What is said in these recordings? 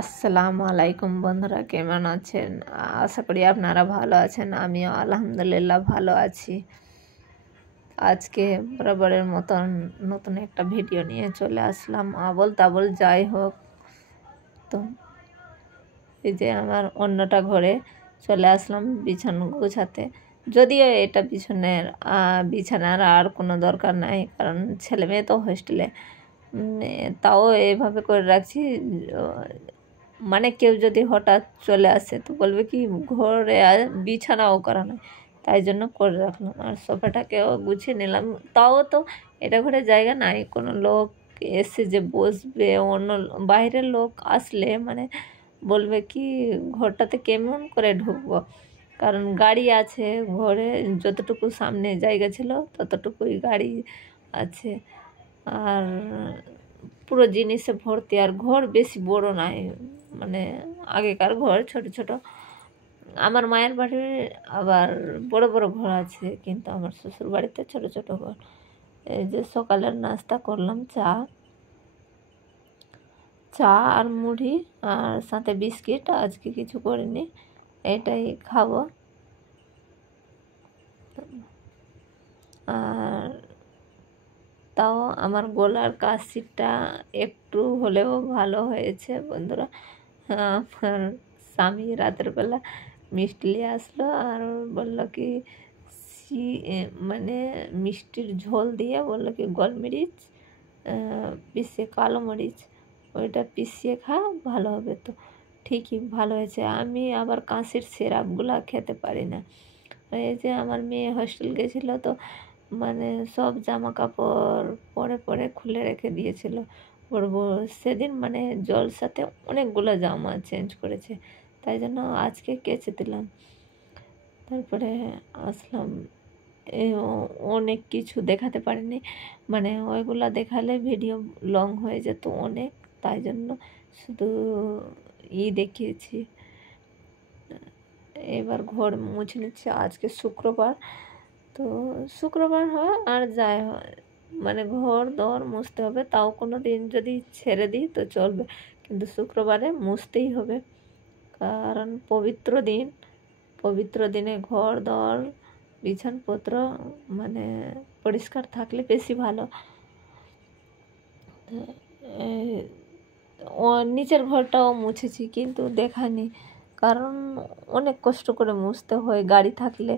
আসসালামু আলাইকুম বন্ধুরা, কেমন আছেন? আশা করি আপনারা ভালো আছেন। আমিও আলহামদুলিল্লাহ ভালো আছি। আজকে বরাবরের মতন নতুন একটা ভিডিও নিয়ে চলে আসলাম। আবল তাবল যাই হোক, তো এই যে আমার অন্যটা ঘরে চলে আসলাম বিছানা গোছাতে। যদিও এটা বিছানার আর কোনো দরকার নাই, কারণ ছেলে মেয়ে তো হোস্টেলে। তাও এভাবে করে রাখছি, মানে কেউ যদি হঠাৎ চলে আসে তো বলবে কি ঘরে বিছানাও করা নয়, তাই জন্য করে রাখলাম। আর সোফাটাকেও গুছিয়ে নিলাম। তাও তো এটা ঘরে জায়গা নাই, কোনো লোক এসে যে বসবে, অন্য বাইরের লোক আসলে মানে বলবে কি ঘরটাতে কেমন করে ঢুকবো, কারণ গাড়ি আছে ঘরে, যতটুকু সামনে জায়গা ছিল ততটুকুই গাড়ি আছে, আর পুরো জিনিসে ভর্তি। আর ঘর বেশি বড় নাই, মানে আগেকার ঘর ছোট ছোট। আমার মায়ের বাড়ির আবার বড় বড় ঘর আছে, কিন্তু আমার শ্বশুর বাড়িতে ছোট ছোট ঘর। এই যে সকালের নাস্তা করলাম, চা আর মুড়ি, আর সাথে বিস্কিট। আজকে কিছু করিনি, এটাই খাবো। আর তাও আমার গলার কাশিটা একটু হলেও ভালো হয়েছে বন্ধুরা। আমার স্বামী রাতের বেলা মিষ্টি নিয়ে আসলো, আর বললো কি মানে মিষ্টির ঝোল দিয়ে বললো কি গোলমরিচ পিষে, কালো মরিচ ওইটা পিষিয়ে খা, ভালো হবে। তো ঠিকই ভালো হয়েছে। আমি আবার কাশির সিরাপগুলো খেতে পারি না। এই যে আমার মেয়ে হস্টেল গেছিলো, তো মানে সব জামা কাপড় পরে পরে খুলে রেখে দিয়েছিল। সেদিন মানে জলসাতে অনেকগুলো জামা চেঞ্জ করেছে, তাই জন্য আজকে কেচে দিলাম। তারপরে আসলাম। অনেক কিছু দেখাতে পারিনি, মানে ওইগুলো দেখালে ভিডিও লং হয়ে যেত অনেক, তাই জন্য শুধু দেখিয়েছি। এবার ঘর মুছে নিচ্ছি। আজকে শুক্রবার, তো শুক্রবার হয় আর যাই হয়, মানে ঘর দর মুছতে হবে। তাও কোনো দিন যদি ছেড়ে দিই তো চলবে, কিন্তু শুক্রবারে মুছতেই হবে, কারণ পবিত্র দিনে ঘর দর বিছানপত্র মানে পরিষ্কার থাকলে বেশি ভালো। ও নিচের ঘরটাও মুছেছি, কিন্তু দেখানি, কারণ অনেক কষ্ট করে মুছতে হয় গাড়ি থাকলে।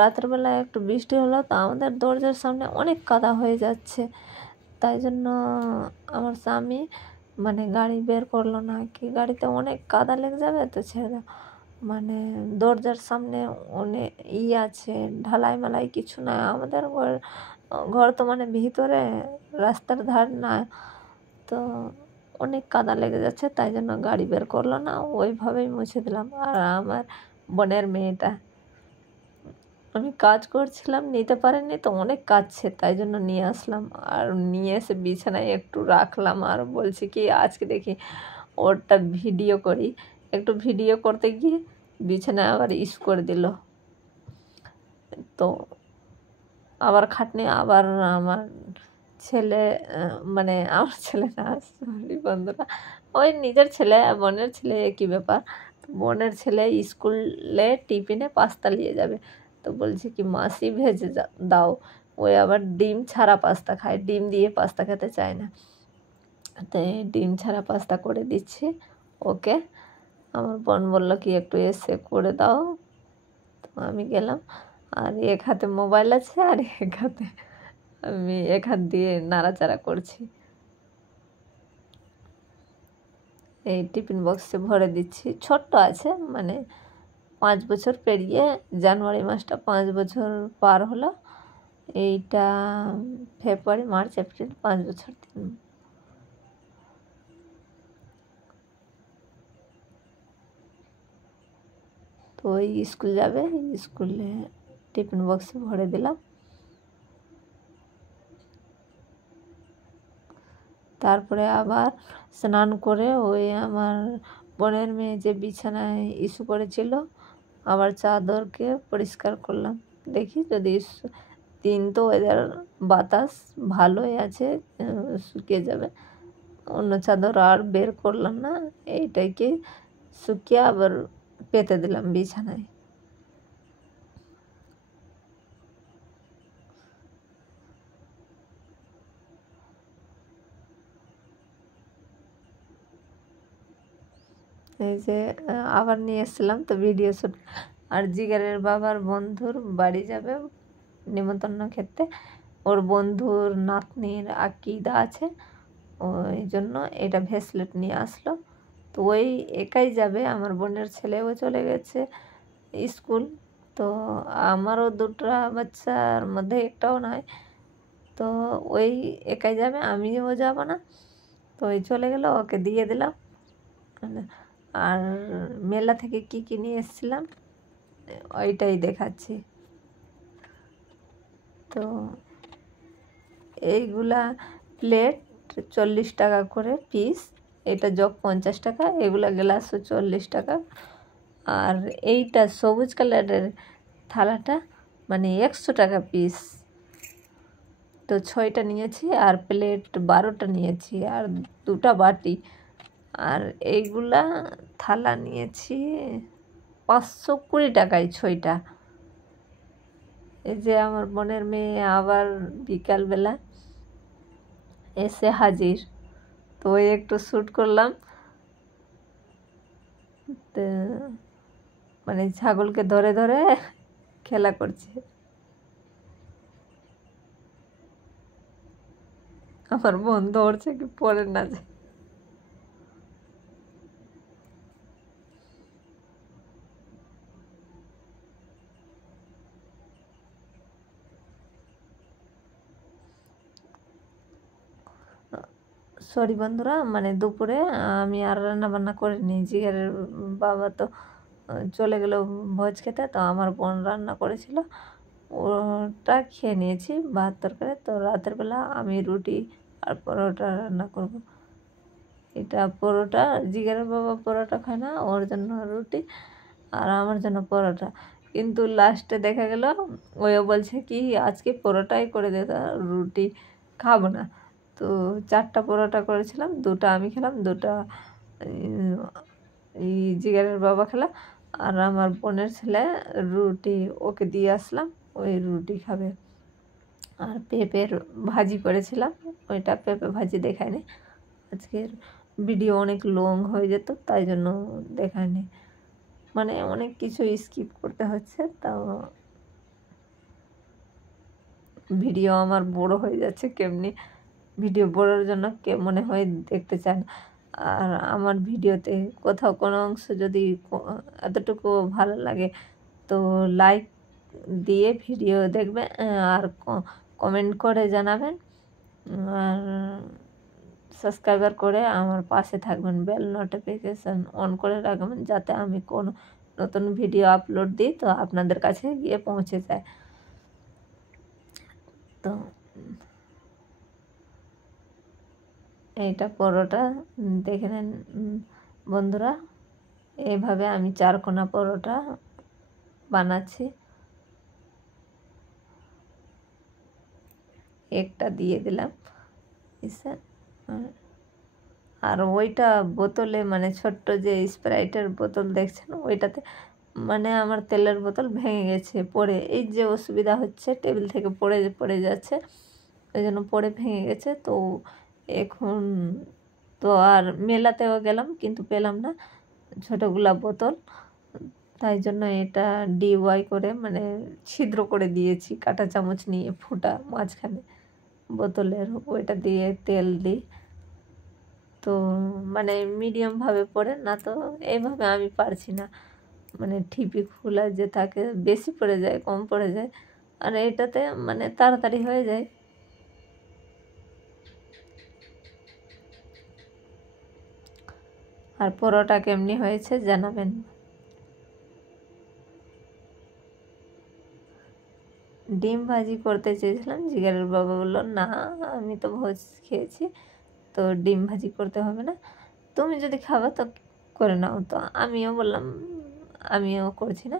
রাত্রেবেলা একটু বৃষ্টি হলো তো আমাদের দরজার সামনে অনেক কাদা হয়ে যাচ্ছে, তাই জন্য আমার স্বামী মানে গাড়ি বের করলো না, কি গাড়িতে অনেক কাদা লেগে যাবে, তো ছেড়ে দাও। মানে দরজার সামনে অনেক আছে, ঢালাই মালাই কিছু না। আমাদের ঘর তো মানে ভিতরে, রাস্তার ধার না, তো অনেক কাদা লেগে যাচ্ছে, তাই জন্য গাড়ি বের করলো না, ওইভাবেই মুছে দিলাম। আর আমার বোনের মেয়েটা, আমি কাজ করছিলাম, নিতে পারেননি তো অনেক কাঁদছে, তাই জন্য নিয়ে আসলাম। আর নিয়ে এসে বিছানায় একটু রাখলাম, আর বলছি কি আজকে দেখি ওরটা ভিডিও করি। একটু ভিডিও করতে গিয়ে বিছানায় আবার করে দিল, তো আবার খাটনি। আবার আমার ছেলে, মানে আমার ছেলে না, সরি বন্ধুরা, ওই নিজের ছেলে বোনের ছেলে একই ব্যাপার। বোনের ছেলে স্কুলে টিফিনে পাস্তা নিয়ে যাবে, তো বলছে কি মাসি ভেজে দাও। ওই আবার ডিম ছাড়া পাস্তা খায়, ডিম দিয়ে পাস্তা খেতে চায় না, তো ডিম ছাড়া পাস্তা করে দিচ্ছি ওকে। আমার বোন বললো কি একটু এসে করে দাও, তো আমি গেলাম। আর এক হাতে মোবাইল আছে, আর এক হাতে আমি এক হাত দিয়ে নাড়াচাড়া করছি। এই টিফিন বক্সে ভরে দিচ্ছি। ছোট্ট আছে, মানে 5 বছর পেরিয়ে, জানুয়ারি মাসটা 5 বছর পার হলো। এইটা ফেব্রুয়ারি, মার্চ, এপ্রিল, 5 বছর দিন। তো ওই স্কুল যাবে, স্কুলে টিফিন বক্সে ভরে দিলাম। তারপরে আবার স্নান করে ওই আমার বোনের মেয়ে যে বিছানায় ইস্যু করেছিল, আবার চাদরকে পরিষ্কার করলাম। দেখি যদি দিন তো ওয়েদার বাতাস ভালোই আছে, শুকিয়ে যাবে। অন্য চাদর আর বের করলাম না, এইটাকে শুকিয়ে আবার পেতে দিলাম বিছানায়। এই যে আবার নিয়ে এসেছিলাম তো ভিডিও শ্যুট। আর জিগারের বাবার বন্ধুর বাড়ি যাবে নিমন্ত্রণ খেতে, ওর বন্ধুর নাতনির আকিদা আছে, ওই জন্য এটা ভেসলেট নিয়ে আসলো। তো ওই একাই যাবে, আমার বোনের ছেলেও চলে গেছে স্কুল। তো আমারও দুটো বাচ্চার মধ্যে একটাও নয়, তো ওই একাই যাবে, আমিও যাব না। তো ওই চলে গেল, ওকে দিয়ে দিলাম। আর মেলা থেকে কি কি নিয়ে এসেছিলাম ওইটাই দেখাচ্ছি। তো এইগুলা প্লেট 40 টাকা করে পিস, এটা জগ 50 টাকা, এগুলা গ্লাসও 40 টাকা। আর এইটা সবুজ কালারের থালাটা মানে 100 টাকা পিস। তো 6টা নিয়েছি, আর প্লেট 12টা নিয়েছি, আর 2টা বাটি। আর এইগুলা থালা নিয়েছি 520 টাকায় 6টা। এই যে আমার বোনের মেয়ে আবার বিকালবেলা এসে হাজির, তো ওই একটু শ্যুট করলাম। তো মানে ছাগলকে ধরে ধরে খেলা করছে। আমার বোন দৌড়ছে কি পড়ে না যায়। সরি বন্ধুরা, মানে দুপুরে আমি আর রান্না বান্না করিনি। জিগারের বাবা তো চলে গেল ভোজ খেতে, তো আমার বোন রান্না করেছিল, ওটা খেয়ে নিয়েছি ভাত তরকারি। তো রাতের বেলা আমি রুটি আর পরোটা রান্না করব। এটা পরোটা, জিগারের বাবা পরোটা খায় না, ওর জন্য রুটি আর আমার জন্য পরোটা। কিন্তু লাস্টে দেখা গেল ওও বলছে কি আজকে পরোটাই করে দে, রুটি খাবো না। তো 4টা পরোটা করেছিলাম, 2টা আমি খেলাম, 2টা এই জিগারের বাবা খেলাম। আর আমার বোনের ছেলে রুটি ওকে দিয়ে আসলাম, ওই রুটি খাবে। আর পেঁপের ভাজি করেছিলাম, ওইটা পেঁপে ভাজি দেখায়নি। আজকের ভিডিও অনেক লং হয়ে যেত, তাই জন্য দেখায়নি, মানে অনেক কিছু স্কিপ করতে হচ্ছে। তাও ভিডিও আমার বড় হয়ে যাচ্ছে। কেমনি ভিডিও বড়োর জন্য কে মনে হয় দেখতে চান। আর আমার ভিডিওতে কোথাও কোনো অংশ যদি এতটুকু ভালো লাগে তো লাইক দিয়ে ভিডিও দেখবেন, আর কমেন্ট করে জানাবেন, আর সাবস্ক্রাইবার করে আমার পাশে থাকবেন, বেল নোটিফিকেশান অন করে রাখবেন, যাতে আমি কোনো নতুন ভিডিও আপলোড দিই তো আপনাদের কাছে গিয়ে পৌঁছে যায়। তো এইটা পরোটা দেখে নেন বন্ধুরা, এইভাবে আমি 4 কোনা পরোটা বানাচ্ছি। একটা দিয়ে দিলাম, আর ওইটা বোতলে মানে ছোট্ট যে স্প্রাইটের বোতল দেখছেন ওইটাতে মানে আমার তেলের বোতল ভেঙে গেছে পড়ে, এই যে অসুবিধা হচ্ছে টেবিল থেকে পড়ে যাচ্ছে, ওই জন্য পড়ে ভেঙে গেছে। তো এখন তো আর মেলাতেও গেলাম কিন্তু পেলাম না ছোটোগুলা বোতল, তাই জন্য এটা DIY করে মানে ছিদ্র করে দিয়েছি কাঁটা চামচ নিয়ে, ফুটা মাঝখানে বোতলের, ওইটা দিয়ে তেল দিই। তো মানে মিডিয়ামভাবে পড়ে না, তো এইভাবে আমি পারছি না, মানে ঠিপি খোলা যে থাকে বেশি পড়ে যায় কম পড়ে যায়, আর এটাতে মানে তাড়াতাড়ি হয়ে যায়। আর পরোটা কেমনি হয়েছে জানাবেন। ডিম ভাজি করতে চেয়েছিলাম, জিগারের বাবা বললো না আমি তো ভোজ খেয়েছি, তো ডিম ভাজি করতে হবে না, তুমি যদি খাবে তো করে নাও। তো আমিও বললাম আমিও করছি না,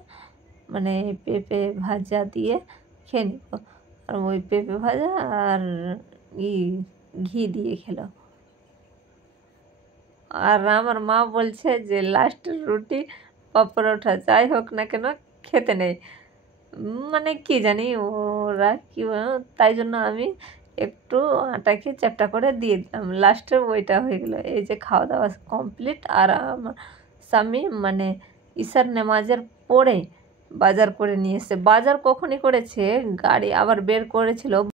মানে পেঁপে ভাজা দিয়ে খেয়ে নিব। আর ওই পেঁপে ভাজা আর ঘি দিয়ে খেলো। আর আমার মা বলছে যে লাস্টের রুটি বা পরোটা যাই হোক না কেন খেতে নেই, মানে কি জানি ওরা কি তাই জন্য আমি একটু আটাকে চ্যাপ্টা করে দিয়ে দিলাম, লাস্টে ওইটা হয়ে গেলো। এই যে খাওয়া দাওয়া কমপ্লিট, আর আমার স্বামী মানে ঈশার নামাজের পরে বাজার করে নিয়ে এসে, বাজার কখনই করেছে, গাড়ি আবার বের করেছিল